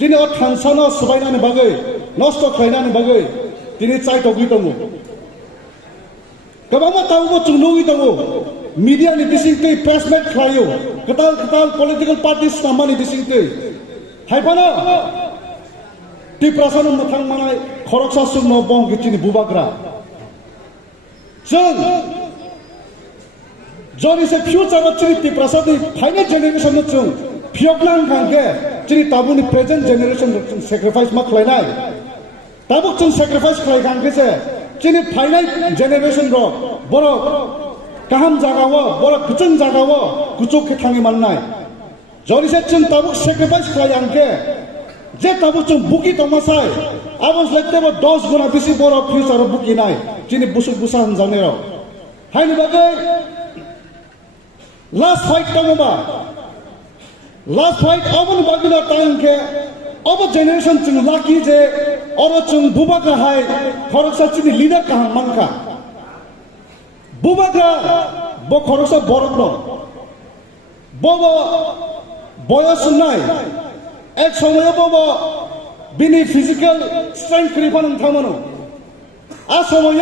दिनै अ थानसानो सुबायनानै बागै नष्ट खालायनानै बागै दिनै चाइटगि दङ गोबां तावबो जों नुयै दङ मिडियानि बिसिंथै प्रेसमेट खालायो गोदाल गोदाल पलिटिकल पार्टिस नामानि बिसिंथै हायफानो टिप्रासानो मोथां मानाय खरकसा सुनो बं गिचिनि बुबाग्रा जों जरिसे फ्यूचार चिनि टिप्रासानि फाइनेल जेनेरेशन जों फियकनां खांगे चिनि ताबुनि प्रेजेंट जेनेरेशन जों सैक्रिफाइस मा खालायनाय ताबुक जों सैक्रिफाइस खालाय खांगे जे चिनि फाइनेल जेनेरेशन रो बरो गाहाम जागावो बरो गुचुं जागावो गुचुक के थांगे माननाय जरिसे जों ताबुक सैक्रिफाइस खालाय खांगे जे ताबुक जों बुकी तमासाय आबस लेतेबो 10 गुना बिसि बरो फ्यूचार बुकी नाय चिनि बुसु बुसा हमजाने रो हायनि बागै लास्ट फाइट दङबा लास्ट फाइट अबन बागिना टाइम के अब जेनेरेशन जों लाकी जे और जों बुबाग्रा हाय खरकसा चिनि लीडर कहां मानका बुबाग्रा ब खरकसा बरक न बबो बयस नाय एक समय बबो बिनि फिजिकल स्ट्रेंथ क्रिफान थामनो आ समय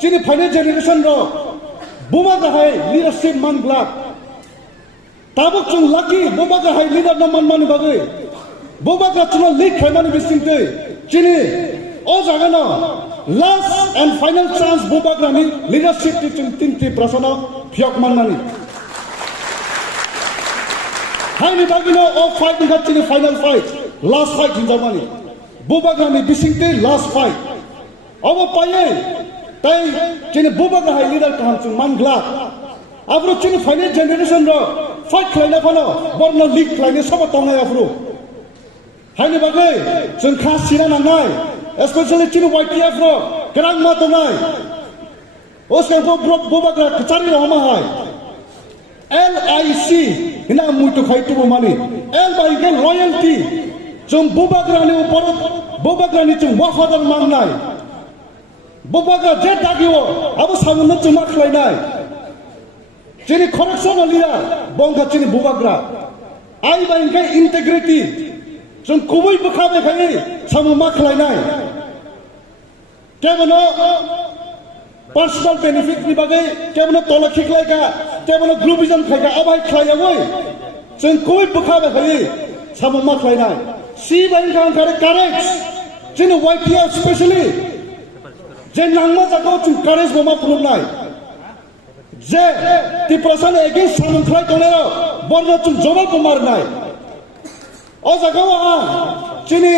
चिनि फाइनेल जेनेरेशन रो बुबाग्रा हाय लीडरशिप मानग्ला ताबुक जों लाकी बुबाग्रा हाय लीडर न मानमानि बागै बुबाग्रा जों लीड खालामनानै बिसिंथै चिनि अ जागानो लास्ट एंड फाइनल चांस बुबाग्रानि लीडरशिप जों 3% फियक माननानै हायनि बागिनो अ फाइट चिनि फाइनल फाइट लास्ट फाइट हिनजावमानि बुबाग्रानि बिसिंथै लास्ट फाइट अब पाये ताई चिनि बुबाग्रा हाय लीडर कहां जों मानग्ला आब्रु चिनि फाइनेल जेनेरेशन रो फाइट खालायना फनो बरनो लीड खालायनो सब तंनाय आब्रु हायनि बागै जों खा सिना नांनाय स्पेशली चिनि वाइटीएफ रो ग्रां मा तंनाय ओसके बुबाग्रा कचारी हमा हाय LIC हिना मुइटु खाइतुबो माने L बाय के लयल्टी जों बुबाग्रानि ऊपर बुबाग्रानि जों वफादार माननाय बुबाग्रा जे दागियो अब सामनो जों मा खालायनाय चिनि खरकसा लिडर बंगा चिनि बुबाग्रा आई बाय के इंटेग्रिटी जों कुबै बखाबे खाय सामु मा खालायनाय केबनो पर्सनल बेनिफिट नि बागै केबनो तला खिखलायगा केबनो ग्रुपिजम खायगा अबाय खालायवै जों कुबै बखाबे खाय सामु मा खालायनाय सी बाय खांखारे करेक्ट चिनि वाइटीएफ स्पेशली जे नांमा जागाव जों करेज बमा फुलुमनाय जे टिप्रासान एगेन्स्ट सामख्लाय तंनाय बरनो जों जबाब मारनाय अ जागाव आ चिनि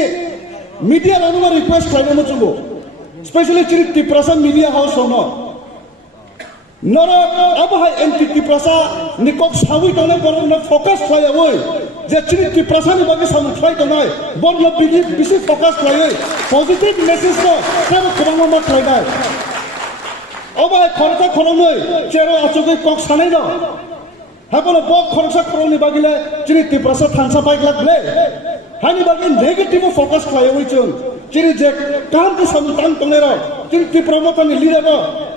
मीडिया लानो रिक्वेस्ट खालामनो जोंबो स्पेशली चिनि टिप्रासान मीडिया हाउस होनो नरा अब हाय एंटी टिप्रासा निकक सावै तंनाय बरनो फोकस खालायवै जे चिनि टिप्रासान बागै सामख्लाय तंनाय बरनो बिसि फोकस खालायै पॉजिटिव मेसेज को सब खबरमा मा खालायनाय अब खरचा खरमै चेरो आचुगै कक सानै न हाबनो ब खरचा खरमनि बागिले चिनि टिप्रासा थांसा बाइग्लागले हानि बागै नेगेटिव फोकस खालायवै जों चिनि जे काम के समतान तंनेर चिनि टिप्रामतानि लीडर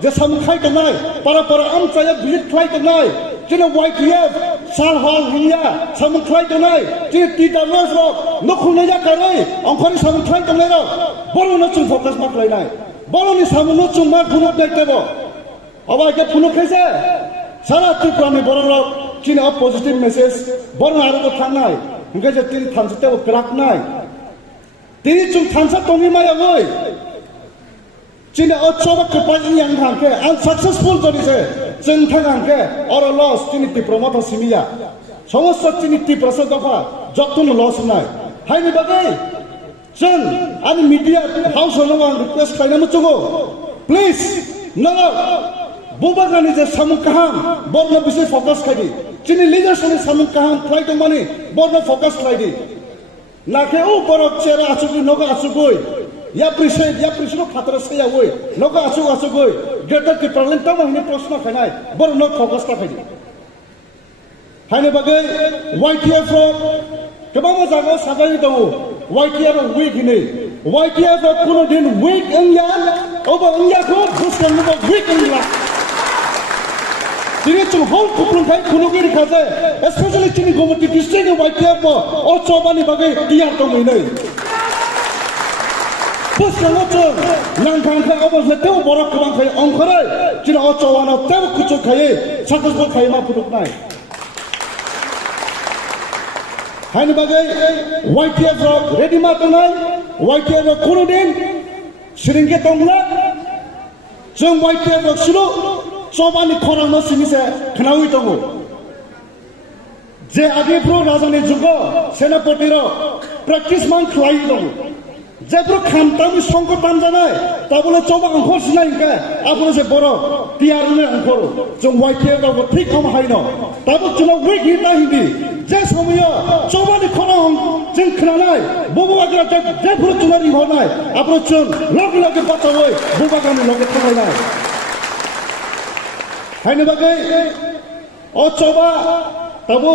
जे समखाय तंनाय पारा आमचाया बिलिट खालाय तंनाय चिनि वाइटीएफ साल हल हिया समखाय तंनाय चिनि टिटारस रो नखुनैया कारै अंखरि समखाय तंनाय बरनो जों फोकस मा खालायनाय बरनि सामनो जों मा फुनुक नायतेबो अब आगे फुनुक खायसे सारा टिप्रानि बरनो चिनि अ पॉजिटिव मेसेज बरनो आरो थांनाय इंगे जे तिनि थांसतेबो क्राकनाय तिनि जों थांसा तंनि मायावै चिनि अ सब कपाल yang थांके अनसक्सेसफुल जरिसे जों थांगांके और लॉस चिनि टिप्रामा तो सिमिया समस्त चिनि टिप्रासा दफा जक्तनो लॉस नाय हायनि बागै जों आनि मीडिया हाउस होनो आं रिक्वेस्ट खालामनो चुगो प्लीज नङा बुबाग्रानि जे सामु काहाम बरनो बिसे फोकस खायदि चिनि लीडरशिपनि सामु काहाम फ्लाइट माने बरनो फोकस खायदि नाके ओ बरक चेरा आचुगि नगा आचुगै या प्रिसनो फातर सेयावै नगा आचुगै ग्रेटर टिप्रालेन तम हिनि प्रश्न खायनाय बरनो फोकस खायदि हायनि बागै वाइटीएफ गोबां जागायाव साजाय दङ वाइटीएफ वीक हिनै वाइटीएफ कुनो दिन वीक इंया अब इंया को बुसखांनो वीक इंया Sini chung hong kuplung kai kunugiri kaze, especially chini gomati district of YTF mo, o chobani bagai tiar tong ini. Bus yang ocong, nang kangkai abang leteu borak kebang kai ongkore, chini o chowana teu kucuk kai, sakus bol kai ma puduk nai. Hani bagai YTF rock ready ma tong nai, YTF rock kunudin, siringke tongla, jeng YTF rock sulu. Sobani korang no sini se kenaui tongu. Je age pro rajani juga senapati ro practice man khlai tongu. Je pro khamtami songko tamjanai tabule coba angkor sinai ke apune se boro tiar ne angkor jong YTF ro thik kom haino tabu chuno week hita hindi je somoyo sobani korang jeng khnanai bobo agra je pro chunari honai apune chun logi logi patawoi boba kami logi thakai nai. Hai bagai, oh coba, tabu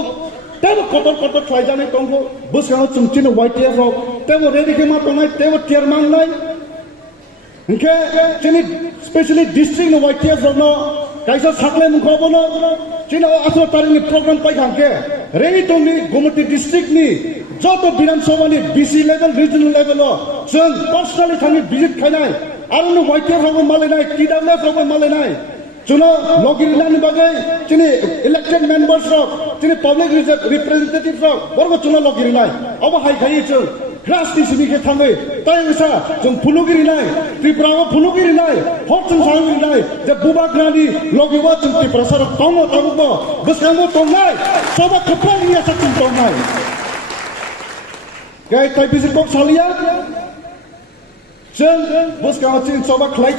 kotor try jane tonggo, bus kalau cungcin YTF rock, tabu ready ke mata nai, tabu tiar mang nai, engke, cini especially district YTF rock no, kaisa sakle mukha bono, cina asal tarik ni program pai kangke, ready tongni Gomati district ni, joto Bidan Sabha ni BC level, regional level lo, cun personally kami visit kai nai, arun YTF rock malai nai, TWF rock malai nai. Cuma login lan bagai, cini elected members rock, cini public representative rock, baru cuma login lan. Apa hai kai cun, kelas di sini ke thamai, tapi bisa cuma punugiri lan, Tripura punugiri lan, hot cuma sanggiri lan, jab buba grani login wa cuma Tripura sar tongo tabu bo, bus kamu tongai, coba kepala ni asal cuma tongai. Kaya tapi si kok salia, cun bus kamu cuma coba kelai.